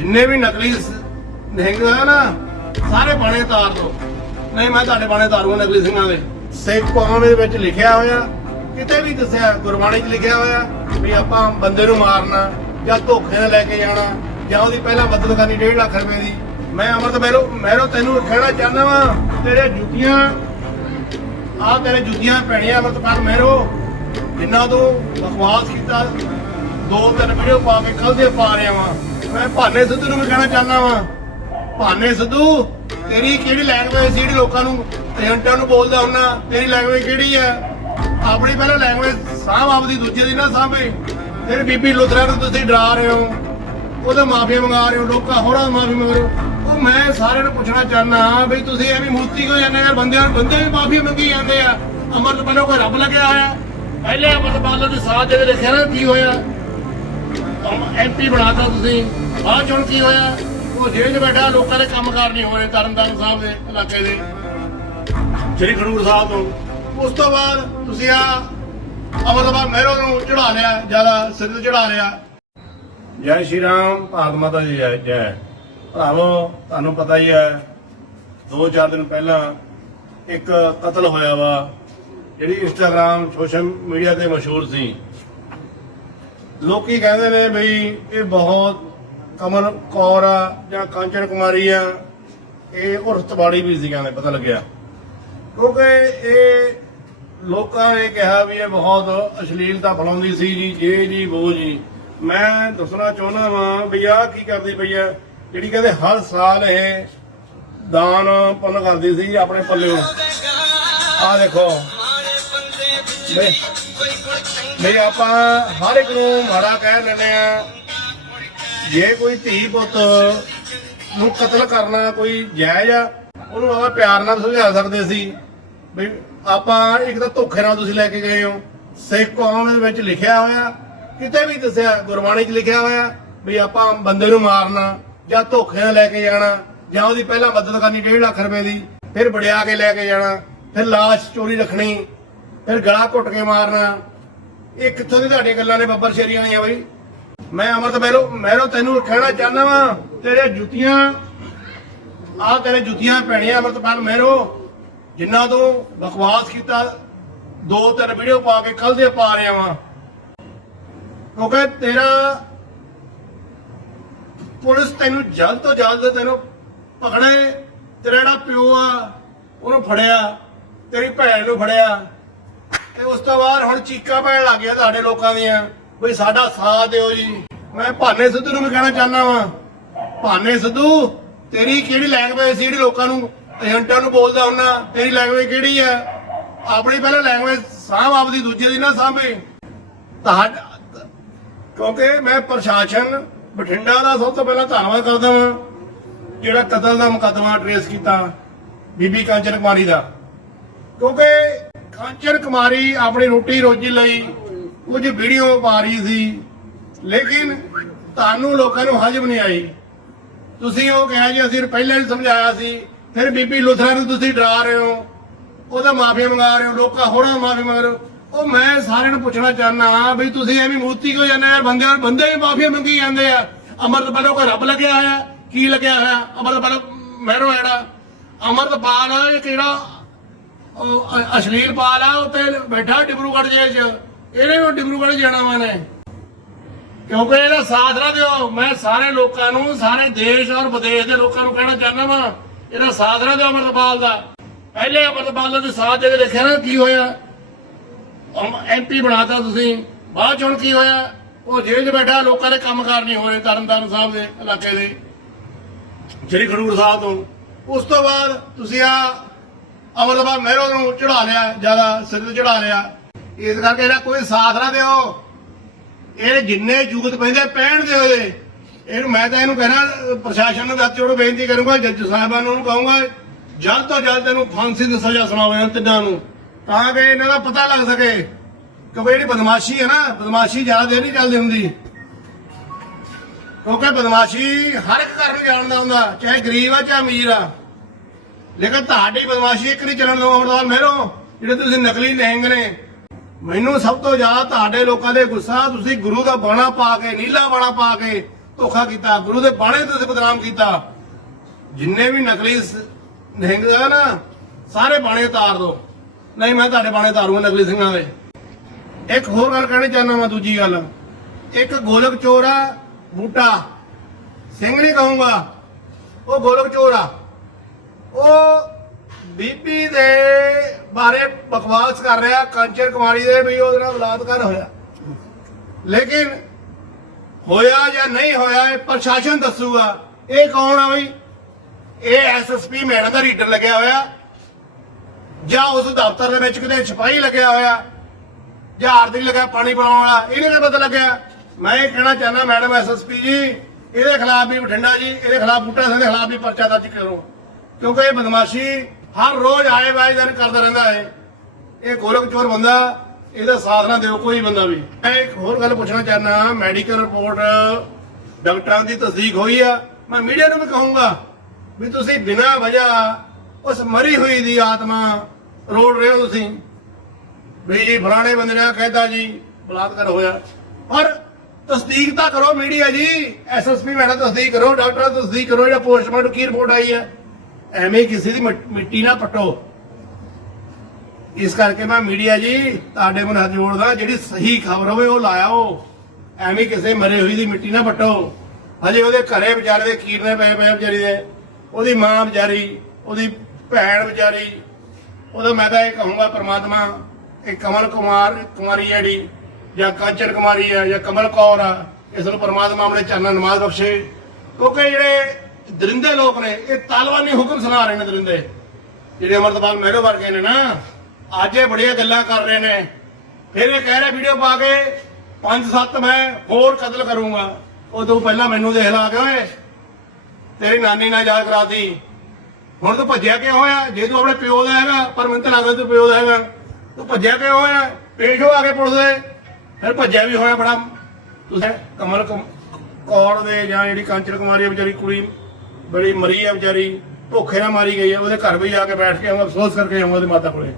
ਜਿੰਨੇ ਵੀ ਨਕਲੀ ਸ- ਨਾ, ਸਾਰੇ ਬਾਣੇ ਤਾਰ ਦੋ। ਨਹੀਂ, ਮੈਂ ਤੁਹਾਡੇ ਬਾਣੇ ਤਾਰੂਗਾ ਨਕਲੀ ਸਿੰਘਾਂ ਦੇ। ਸਿੱਖ ਕੌਮ ਦੇ ਵਿੱਚ ਲਿਖਿਆ ਹੋਇਆ, ਕਿਤੇ ਵੀ ਦੱਸਿਆ, ਗੁਰਬਾਣੀ 'ਚ ਲਿਖਿਆ ਹੋਇਆ ਵੀ ਆਪਾਂ ਬੰਦੇ ਨੂੰ ਮਾਰਨਾ ਜਾਂ ਧੋਖੇ ਨਾਲ ਲੈ ਕੇ ਜਾਣਾ ਜਾਂ ਉਹਦੀ ਪਹਿਲਾਂ ਮਦਦ ਕਰਨੀ 1.5 ਲੱਖ ਰੁਪਏ ਦੀ। ਮੈਂ ਅਮਰਤ ਮਹਿਰੋ ਮਹਿਰੋ, ਤੈਨੂੰ ਕਹਿਣਾ ਚਾਹੁੰਦਾ ਵਾਂ, ਤੇਰੇ ਜੁੱਤੀਆਂ ਆ ਤੇਰੇ ਜੁੱਤੀਆਂ ਪੈਣੀਆਂ ਅਮਰਤਪਾਲ ਮਹਿਰੋ। ਜਿੰਨਾ ਤੂੰ ਬਕਵਾਸ ਕੀਤਾ ਦੋ ਤਿੰਨ ਵੀਡੀਓ ਪਾ ਕੇ ਕੱਲ ਦੇ ਪਾ ਰਿਹਾ ਵਾਂ। ਮੈਂ ਭਾਨੇ ਸਿੱਧੂ ਨੂੰ ਵੀ ਕਹਿਣਾ ਚਾਹੁੰਦਾ ਵਾਂ। ਭਾਨੇ ਸਿੱਧੂ, ਤੇਰੀ ਕਿਹੜੀ ਲੈਂਗੁਏਜ ਸੀ ਜਿਹੜੀ ਲੋਕਾਂ ਨੂੰ ਏਜੰਟਾਂ ਨੂੰ ਬੋਲਦਾ ਹੁੰਨਾ ਤੇਰੀ ਲੈਂਗੁਏਜ ਕਿਹੜੀ ਆ ਆਪਣੀ ਪਹਿਲਾਂ ਲੈਂਗੁਏਜ ਸਾਂਭ ਆਪਦੀ, ਦੂਜੇ ਦੀ ਨਾ ਸਾਂਭੇ। ਫਿਰ ਬੀਬੀ ਲੁਥਰਾ ਨੂੰ ਤੁਸੀਂ ਡਰਾ ਰਹੇ ਹੋ। ਉਹਦਾ ਮਾਫੀ ਮੰਗਾ ਰਹੇ ਹੋ, ਲੋਕਾਂ ਹੋਰਾਂ ਨੂੰ ਮਾਫੀ ਮੰਗ ਰਹੇ ਹੋ। ਉਹ ਮੈਂ ਸਾਰਿਆਂ ਨੂੰ ਪੁੱਛਣਾ ਚਾਹੁੰਦਾ ਵੀ ਤੁਸੀਂ ਐਵੇਂ ਮੂਰਤੀ ਕਿਉਂ ਜਾਂਦੇ ਯਾਰ ਬੰਦਿਆਂ ਬੰਦੇ ਵੀ ਮਾਫੀ ਮੰਗੀ ਜਾਂਦੇ ਆ। ਅਮਰਤ ਪਹਿਲਾਂ ਕੋਈ ਰੱਬ ਲੱਗਿਆ ਹੋਇਆ? ਪਹਿਲੇ ਅਮਰਤ ਬਾਲੋ ਦੇ ਸਾਥ ਦੇ ਲਿਖਿਆ ਨਾ ਕੀ ਹੋਇਆ? ਐਮਪੀ ਬਣਾਤਾ ਤੁਸੀਂ। ਬਾਅਦ ਚੋਂ ਕੀ ਹੋਇਆ? ਉਹ ਜੇਲ੍ਹ 'ਚ ਬੈਠਾ, ਲੋਕਾਂ ਦੇ ਕੰਮ ਨਹੀਂ ਹੋ ਰਹੇ ਤਰਨਤਾਰਨ ਸਾਹਿਬ ਦੇ ਇਲਾਕੇ ਦੇ। ਸ਼੍ਰੀ ਖਡੂਰ ਸਾਹਿਬ ਤੋਂ। ਉਸ ਤੋਂ ਬਾਅਦ ਤੁਸੀਂ ਆ ਅਮਰਤਪਾਲ ਮਹਿਰੋ ਨੂੰ ਚੜਾ ਲਿਆ, ਜ਼ਿਆਦਾ ਸਿਰ ਤੇ ਚੜਾ ਲਿਆ। ਜੈ ਸ਼੍ਰੀ ਰਾਮ, ਭਾਰਤ ਮਾਤਾ ਜੀ ਜੈ ਜੈ। ਭਰਾਵੋ, ਤੁਹਾਨੂੰ ਪਤਾ ਹੀ ਹੈ, ਦੋ ਚਾਰ ਦਿਨ ਪਹਿਲਾਂ ਇੱਕ ਕਤਲ ਹੋਇਆ ਵਾ, ਜਿਹੜੀ ਇੰਸਟਾਗ੍ਰam ਸੋਸ਼ਲ ਮੀਡੀਆ ਤੇ ਮਸ਼ਹੂਰ ਸੀ। ਲੋਕੀ ਕਹਿੰਦੇ ਨੇ ਬਈ ਇਹ ਬਹੁਤ ਕਮਲ ਕੌਰ ਆ ਜਾਂ ਕਾਂਚਨ ਕੁਮਾਰੀ ਆ, ਇਹ ਉਰਫ ਵੀ ਸੀ ਕਹਿੰਦੇ, ਪਤਾ ਲੱਗਿਆ। ਕਿਉਂਕਿ ਇਹ ਲੋਕਾਂ ਨੇ ਕਿਹਾ ਵੀ ਇਹ ਬਹੁਤ ਅਸ਼ਲੀਲਤਾ ਫੈਲਾਉਂਦੀ ਸੀ ਜੀ, ਜੇ ਜੀ ਉਹ ਜੀ। ਮੈਂ ਦੱਸਣਾ ਚਾਹੁੰਦਾ ਵਾਂ ਵੀ ਆਹ ਕੀ ਕਰਦੀ ਪਈ ਆ, ਜਿਹੜੀ ਕਹਿੰਦੇ ਹਰ ਸਾਲ ਇਹ ਦਾਨ ਪੁੰਨ ਕਰਦੀ ਸੀ ਆਪਣੇ ਪੱਲੇ ਆਹ ਦੇਖੋ। ਬਈ ਬਈ ਆਪਾਂ ਹਰ ਇੱਕ ਨੂੰ ਮਾੜਾ ਕਹਿ ਲੈਂਦੇ ਆ ਜੇ ਕੋਈ ਧੀ ਪੁੱਤ ਨੂੰ ਕਤਲ ਕਰਨਾ ਕੋਈ ਜਾਇਜ਼ ਆ, ਉਹਨੂੰ ਆਪਾਂ ਪਿਆਰ ਨਾਲ ਸੁਝਾ ਸਕਦੇ ਸੀ। ਵੀ ਆਪਾਂ ਇੱਕ ਤਾਂ ਧੋਖੇ ਨਾਲ ਤੁਸੀਂ ਲੈ ਕੇ ਗਏ ਹੋ। ਸਿੱਖ ਕੌਮ ਦੇ ਵਿੱਚ ਲਿਖਿਆ ਹੋਇਆ, ਕਿਤੇ ਵੀ ਦੱਸਿਆ, ਗੁਰਬਾਣੀ 'ਚ ਲਿਖਿਆ ਹੋਇਆ ਵੀ ਆਪਾਂ ਬੰਦੇ ਨੂੰ ਮਾਰਨਾ ਜਾਂ ਧੋਖੇ ਨਾਲ ਲੈ ਕੇ ਜਾਣਾ ਜਾਂ ਉਹਦੀ ਪਹਿਲਾਂ ਮਦਦ ਕਰਨੀ 1.5 ਲੱਖ ਰੁਪਏ ਦੀ, ਫਿਰ ਵੜਿਆ ਕੇ ਲੈ ਕੇ ਜਾਣਾ, ਫਿਰ ਲਾਸ਼ ਚੋਰੀ ਰੱਖਣੀ। ਫਿਰ ਗਲਾ ਘੁੱਟ ਕੇ ਮਾਰਨਾ। ਇਹ ਕਿੱਥੋਂ ਦੀ ਤੁਹਾਡੀਆਂ ਗੱਲਾਂ ਨੇ ਬੱਬਰ ਸ਼ੇਰੀਆਂ ਨੇ ਬਈ? ਮੈਂ ਅਮਰਤ ਮਹਿਰੋ ਮਹਿਰੋ ਤੈਨੂੰ ਕਹਿਣਾ ਚਾਹੁੰਦਾ ਵਾਂ ਤੇਰੇ ਜੁੱਤੀਆਂ ਆ ਤੇਰੇ ਜੁੱਤੀਆਂ ਪੈਣੀਆਂ ਅਮਰਤਪਾਲ ਮਹਿਰੋ, ਜਿੰਨਾ ਤੂੰ ਬਕਵਾਸ ਕੀਤਾ, ਦੋ ਤਿੰਨ ਵੀਡੀਓ ਪਾ ਕੇ ਕੱਲ ਦੇ ਪਾ ਰਿਹਾ ਵਾਂ। ਕਿਉਂਕਿ ਤੇਰਾ ਪੁਲਿਸ ਤੈਨੂੰ ਜਲਦ ਤੋਂ ਜਲਦ ਤੈਨੂੰ ਪਕੜੇ, ਤੇਰਾ ਜਿਹੜਾ ਪਿਓ ਆ, ਉਹਨੂੰ ਫੜਿਆ, ਤੇਰੀ ਭੈਣ ਨੂੰ ਫੜਿਆ। ਤੇ ਉਸ ਤੋਂ ਬਾਅਦ ਹੁਣ ਚੀਕਾਂ ਪੈਣ ਲੱਗ ਗਿਆ ਤੁਹਾਡੇ ਲੋਕਾਂ ਦੀਆਂ। ਵੀ ਸਾਡਾ ਸਾਥ ਦਿਓ ਜੀ। ਮੈਂ ਭਾਨੇ ਸਿੱਧੂ ਨੂੰ ਵੀ ਕਹਿਣਾ ਚਾਹੁੰਦਾ ਵਾਂ। ਭਾਨੇ ਸਿੱਧੂ, ਤੇਰੀ ਕਿਹੜੀ ਲੈਂਗੁਏਜ ਸੀ ਜਿਹੜੀ ਲੋਕਾਂ ਨੂੰ, ਏਜੰਟਾਂ ਨੂੰ ਬੋਲਦਾ ਹੁੰਨਾ ਤੇਰੀ ਲੈਂਗੁਏਜ ਕਿਹੜੀ ਆ ਆਪਣੀ ਪਹਿਲਾਂ ਲੈਂਗੁਏਜ ਸਾਂਭ ਆਪਦੀ, ਦੂਜੇ ਦੀ ਨਾ ਸਾਂਭੇ। ਤੁਹਾਡਾ, ਕਿਉਂਕਿ ਮੈਂ ਪ੍ਰਸ਼ਾਸਨ ਬਠਿੰਡਾ ਦਾ ਸਭ ਤੋਂ ਪਹਿਲਾਂ ਧੰਨਵਾਦ ਕਰਦਾ ਵਾਂ, ਜਿਹੜਾ ਕਤਲ ਦਾ ਮੁਕੱਦਮਾ ਟ੍ਰੇਸ ਕੀਤਾ ਬੀਬੀ ਕਾਂਚਨ ਕੁਮਾਰੀ ਦਾ। ਕਿਉਂਕਿ ਕਾਂਚਨ ਕੁਮਾਰੀ ਆਪਣੀ ਰੋਟੀ ਰੋਜੀ ਲਈ ਕੁਝ ਵੀਡੀਓ ਪਾ ਰਹੀ ਸੀ, ਲੇਕਿਨ ਤੁਹਾਨੂੰ ਲੋਕਾਂ ਨੂੰ ਹਜਮ ਨਹੀਂ ਆਈ। ਤੁਸੀਂ ਉਹ ਕਿਹਾ ਜੀ, ਅਸੀਂ ਪਹਿਲਾਂ ਹੀ ਸਮਝਾਇਆ ਸੀ, ਫਿਰ ਬੀਬੀ ਲੁਥਰਾ ਨੂੰ ਤੁਸੀਂ ਡਰਾ ਰਹੇ ਹੋ, ਉਹਦਾ ਮਾਫੀ ਮੰਗਾ ਰਹੇ ਹੋ, ਲੋਕਾਂ ਹੋਰਾਂ ਤੋਂ ਮਾਫੀ ਮੰਗ ਰਹੇ ਹੋ। ਉਹ ਮੈਂ ਸਾਰਿਆਂ ਨੂੰ ਪੁੱਛਣਾ ਚਾਹੁੰਦਾ ਵੀ ਤੁਸੀਂ ਐਵੇਂ ਮੂਰਤੀ ਕਿਉਂ ਜਾਂਦੇ ਯਾਰ ਬੰਦਿਆਂ ਬੰਦੇ ਵੀ ਮਾਫੀ ਮੰਗੀ ਜਾਂਦੇ ਆ। ਅਮਰਤਪਾਲ ਕੋਈ ਰੱਬ ਲੱਗਿਆ ਹੋਇਆ, ਕੀ ਲੱਗਿਆ ਹੋਇਆ? ਅਮਰਤਪਾਲ ਮਹਿਰੋ ਜਿਹੜਾ ਅਮਰਤਪਾਲ ਇਹ ਕਿਹੜਾ ਉਹ ਅਸ਼ਲੀਲ ਪਾਲ ਆ ਉੱਤੇ ਬੈਠਾ ਡਿਬਰੂਗੜ੍ਹ ਜੇਲ੍ਹ 'ਚ। ਇਹਨੇ ਵੀ ਡਿਬਰੂਗੜ੍ਹ ਜਾਣਾ ਵਾ ਨੇ। ਕਿਉਂਕਿ ਇਹਦਾ ਸਾਥ ਨਾ ਦਿਓ। ਮੈਂ ਸਾਰੇ ਲੋਕਾਂ ਨੂੰ, ਸਾਰੇ ਦੇਸ਼ ਔਰ ਵਿਦੇਸ਼ ਦੇ ਲੋਕਾਂ ਨੂੰ ਕਹਿਣਾ ਚਾਹੁੰਦਾ ਵਾਂ, ਇਹਦਾ ਸਾਥ ਨਾ ਦਿਓ ਅਮਰਪਾਲ ਦਾ। ਪਹਿਲੇ ਅਮਰਪਾਲ ਦੇ ਸਾਥ ਦੇ ਕੇ ਦੇਖਿਆ ਨਾ ਕੀ ਹੋਇਆ। ਐਮਪੀ ਬਣਾਤਾ ਤੁਸੀਂ। ਬਾਅਦ ਚ ਹੁਣ ਕੀ ਹੋਇਆ? ਉਹ ਜੇਲ੍ਹ 'ਚ ਬੈਠਾ, ਲੋਕਾਂ ਦੇ ਕੰਮ ਕਾਰ ਨਹੀਂ ਹੋ ਰਹੇ ਤਰਨਤਾਰਨ ਸਾਹਿਬ ਦੇ ਇਲਾਕੇ ਦੇ। ਸ਼੍ਰੀ ਖਡੂਰ ਸਾਹਿਬ ਤੋਂ। ਉਸ ਤੋਂ ਬਾਅਦ ਤੁਸੀਂ ਆ ਅਮਰਪਾਲ ਮਹਿਰੋ ਨੂੰ ਚੜਾ ਲਿਆ, ਜ਼ਿਆਦਾ ਸਿਰ ਤੇ ਚੜਾ ਲਿਆ। ਇਸ ਕਰਕੇ ਇਹਦਾ ਕੋਈ ਸਾਥ ਨਾ ਦਿਓ। ਇਹ ਜਿੰਨੇ ਜੁਗਤ ਪੈਂਦੇ, ਪਹਿਣ ਦਿਓ ਉਹਦੇ ਇਹਨੂੰ ਮੈਂ ਤਾਂ ਇਹਨੂੰ ਕਹਿਣਾ, ਪ੍ਰਸ਼ਾਸਨ ਨੂੰ ਹੱਥ ਜੋੜ ਬੇਨਤੀ ਕਰੂੰਗਾ, ਜੱਜ ਸਾਹਿਬਾਨ ਨੂੰ ਕਹੂੰਗਾ, ਜਲਦ ਤੋਂ ਜਲਦ ਇਹਨੂੰ ਫਾਂਸੀ ਦੀ ਸਜ਼ਾ ਸੁਣਾਓ ਇਹਨਾਂ ਤਿੰਨਾਂ ਨੂੰ, ਤਾਂ ਕਿ ਇਹਨਾਂ ਦਾ ਪਤਾ ਲੱਗ ਸਕੇ। ਕਿ ਜਿਹੜੀ ਬਦਮਾਸ਼ੀ ਹੈ ਨਾ, ਬਦਮਾਸ਼ੀ ਜ਼ਿਆਦਾ ਦੇਰ ਨਹੀਂ ਚੱਲਦੀ ਹੁੰਦੀ। ਕਿਉਂਕਿ ਬਦਮਾਸ਼ੀ ਹਰ ਇੱਕ ਘਰ ਨੂੰ ਜਾਣਦਾ ਹੁੰਦਾ, ਚਾਹੇ ਗਰੀਬ ਆ, ਚਾਹੇ ਅਮੀਰ ਆ। ਲੇਕਿਨ ਤੁਹਾਡੀ ਬਦਮਾਸ਼ੀ ਇੱਕ ਨਹੀਂ ਚੱਲਣ ਦੋ ਅਮਰਦਾਰ ਮਹਿਰੋ, ਜਿਹੜੇ ਤੁਸੀਂ ਨਕਲੀ ਲਹਿੰਗ ਨੇ। ਮੈਨੂੰ ਸਭ ਤੋਂ ਜ਼ਿਆਦਾ ਤੁਹਾਡੇ ਲੋਕਾਂ ਦੇ ਗੁੱਸਾ, ਤੁਸੀਂ ਗੁਰੂ ਦਾ ਬਾਣਾ ਪਾ ਕੇ, ਨੀਲਾ ਬਾਣਾ ਪਾ ਕੇ ਧੋਖਾ ਕੀਤਾ, ਗੁਰੂ ਦੇ ਬਾਣੇ ਤੁਸੀਂ ਬਦਨਾਮ ਕੀਤਾ। ਜਿੰਨੇ ਵੀ ਨਕਲੀ ਲਹਿੰਗ ਆ ਨਾ, ਸਾਰੇ ਬਾਣੇ ਉਤਾਰ ਦੋ ਨਹੀਂ, ਮੈਂ ਤੁਹਾਡੇ ਬਾਣੇ ਉਤਾਰੂਗਾ ਨਕਲੀ ਸਿੰਘਾਂ ਦੇ। ਇੱਕ ਹੋਰ ਗੱਲ ਕਹਿਣੀ ਚਾਹੁੰਦਾ ਮੈਂ ਦੂਜੀ ਗੱਲ। ਇੱਕ ਗੋਲਕ ਚੋਰ ਆ, ਬੂਟਾ। ਸਿੰਘ ਨਹੀਂ ਕਹੂੰਗਾ। ਉਹ ਗੋਲਕ ਚੋਰ ਆ। ਉਹ ਬੀਬੀ ਦੇ ਬਾਰੇ ਬਕਵਾਸ ਕਰ ਰਿਹਾ ਕੰਚਨ ਕੁਮਾਰੀ ਦੇ ਵੀ ਉਹਦੇ ਨਾਲ ਬਲਾਤਕਾਰ ਹੋਇਆ। ਲੇਕਿਨ ਹੋਇਆ ਜਾਂ ਨਹੀਂ ਹੋਇਆ, ਇਹ ਪ੍ਰਸ਼ਾਸਨ ਦੱਸੂਗਾ। ਇਹ ਕੌਣ ਆ ਬਈ? ਇਹ ਐਸਐਸਪੀ ਮੈਡਮ ਦਾ ਰੀਡਰ ਲੱਗਿਆ ਹੋਇਆ। ਜਾਂ ਉਸ ਦਫ਼ਤਰ ਦੇ ਵਿੱਚ ਕਿਤੇ ਸਿਪਾਹੀ ਲੱਗਿਆ ਹੋਇਆ। ਜਾਂ ਆਰਦੀ ਲੱਗਾ ਪਾਣੀ ਪਿਲਾਉਣ ਵਾਲਾ। ਇਹਨੇ ਤਾਂ ਪਤਾ ਲੱਗਿਆ। ਮੈਂ ਇਹ ਕਹਿਣਾ ਚਾਹੁੰਦਾ, ਮੈਡਮ ਐਸਐਸਪੀ ਜੀ, ਇਹਦੇ ਖਿਲਾਫ ਵੀ ਬਠਿੰਡਾ ਜੀ, ਇਹਦੇ ਖਿਲਾਫ ਬੂਟਾ ਸਿੰਘ ਦੇ ਖਿਲਾਫ ਵੀ ਪਰਚਾ ਦਰਜ ਕਰੋ। ਕਿਉਂਕਿ ਇਹ ਬਦਮਾਸ਼ੀ ਹਰ ਰੋਜ਼ ਆਏ ਵਾਏ ਦਿਨ ਕਰਦਾ ਰਹਿੰਦਾ ਹੈ। ਇਹ ਗੋਲਕ ਚੋਰ ਬੰਦਾ, ਇਹਦਾ ਸਾਥ ਨਾ ਦਿਓ ਕੋਈ ਬੰਦਾ ਵੀ। ਮੈਂ ਇੱਕ ਹੋਰ ਗੱਲ ਪੁੱਛਣਾ ਚਾਹੁੰਦਾ ਮੈਡੀਕਲ ਰਿਪੋਰਟ ਡਾਕਟਰਾਂ ਦੀ ਤਸਦੀਕ ਹੋਈ ਆ। ਮੈਂ ਮੀਡੀਆ ਨੂੰ ਵੀ ਕਹੂੰਗਾ ਵੀ ਤੁਸੀਂ ਬਿਨਾਂ ਵਜ੍ਹਾ ਉਸ ਮਰੀ ਹੋਈ ਦੀ ਆਤਮਾ ਰੋੜ ਰਹੇ ਹੋ ਤੁਸੀਂ। ਵੀ ਜੀ, ਫਲਾਣੇ ਬੰਦੇ ਨੇ ਕਹਿਤਾ ਜੀ, ਬਲਾਤਕਾਰ ਹੋਇਆ। ਪਰ ਤਸਦੀਕ ਤਾਂ ਕਰੋ ਮੀਡੀਆ ਜੀ ਐਸਐਸਪੀ ਮੈਡਮ ਤਸਦੀਕ ਕਰੋ, ਡਾਕਟਰ ਤਸਦੀਕ ਕਰੋ, ਜਿਹੜਾ ਪੋਸਟਮਾਰਟਮ ਕੀ ਰਿਪੋਰਟ ਆਈ ਹੈ। ਐਵੇਂ ਕਿਸੇ ਦੀ ਮਿੱਟੀ ਨਾ ਪਟੋ। ਇਸ ਕਰਕੇ ਮੈਂ ਮੀਡੀਆ ਜੀ, ਤੁਹਾਡੇ ਕੋਲ ਹੱਥ ਜੋੜਦਾ, ਜਿਹੜੀ ਸਹੀ ਖਬਰ ਹੋਵੇ ਉਹ ਲਾਇਓ। ਐਵੇਂ ਕਿਸੇ ਮਰੇ ਹੋਈ ਦੀ ਮਿੱਟੀ ਨਾ ਪਟੋ। ਹਜੇ ਉਹਦੇ ਘਰੇ ਵਿਚਾਰੇ ਦੇ ਕੀਰਨੇ ਪਏ ਪਏ ਵਿਚਾਰੀ ਦੇ। ਉਹਦੀ ਮਾਂ ਵਿਚਾਰੀ, ਉਹਦੀ ਭੈਣ ਵਿਚਾਰੀ। ਉਹਦਾ ਮੈਂ ਤਾਂ ਇਹ ਕਹੂੰਗਾ ਪ੍ਰਮਾਤਮਾ, ਇਹ ਕਮਲ ਕੁਮਾਰ, ਕੁਮਾਰੀ ਜਿਹੜੀ, ਜਾਂ ਕਾਂਚਨ ਕੁਮਾਰੀ ਆ ਜਾਂ ਕਮਲ ਕੌਰ ਆ, ਇਸ ਨੂੰ ਪ੍ਰਮਾਤਮਾ ਆਪਣੇ ਚਰਨਾਂ ਨਮਾਜ਼ ਬਖਸ਼ੇ। ਕਿਉਂਕਿ ਜਿਹੜੇ ਦਰਿੰਦੇ ਲੋਕ ਨੇ, ਇਹ ਤਾਲਵਾਨੀ ਹੁਕਮ ਸੁਣਾ ਰਹੇ ਨੇ ਦਰਿੰਦੇ। ਜਿਹੜੇ ਅਮਰਤਪਾਲ ਮਹਿਰੋ ਵਰਗੇ ਨੇ ਨਾ, ਅੱਜ ਇਹ ਬੜੀਆਂ ਗੱਲਾਂ ਕਰ ਰਹੇ ਨੇ। ਫਿਰ ਇਹ ਕਹਿ ਰਿਹਾ ਵੀਡੀਓ ਪਾ ਕੇ, ਪੰਜ ਸੱਤ ਮੈਂ ਹੋਰ ਕਤਲ ਕਰੂੰਗਾ। ਉਹ ਤੋਂ ਪਹਿਲਾਂ ਮੈਨੂੰ ਦੇਖ ਲਾ ਕੇ ਓਏ, ਤੇਰੀ ਨਾਨੀ ਨਾਲ ਯਾਦ ਕਰਾਤੀ। ਹੁਣ ਤੂੰ ਭੱਜਿਆ ਕਿਉਂ ਹੋਇਆ? ਜੇ ਤੂੰ ਆਪਣੇ ਪਿਓ ਦਾ ਹੈਗਾ ਪਰ ਮੈਨੂੰ ਤਾਂ ਲੱਗਦਾ ਤੂੰ ਪਿਓ ਦਾ ਹੈਗਾ, ਤੂੰ ਭੱਜਿਆ ਕਿਉਂ ਹੋਇਆ? ਪੇਸ਼ ਹੋ ਆ ਕੇ ਪੁਲਿਸ ਦੇ। ਫਿਰ ਭੱਜਿਆ ਵੀ ਹੋਇਆ ਬੜਾ। ਤੁਸੀਂ ਕਮਲ ਕਮ- ਕੌਰ ਦੇ ਜਾਂ ਜਿਹੜੀ ਕਾਂਚਨ ਕੁਮਾਰੀ ਆ, ਵਿਚਾਰੀ ਕੁੜੀ ਬੜੀ ਮਰੀ ਹੈ ਵਿਚਾਰੀ, ਭੁੱਖੇ ਨਾਲ ਮਾਰੀ ਗਈ ਹੈ ਉਹਦੇ ਘਰ ਵੀ ਜਾ ਕੇ ਬੈਠ ਕੇ ਆਉਂਗਾ ਅਫਸੋਸ ਕਰਕੇ ਆਉਂਗਾ ਉਹਦੇ ਮਾਤਾ ਕੋਲੇ।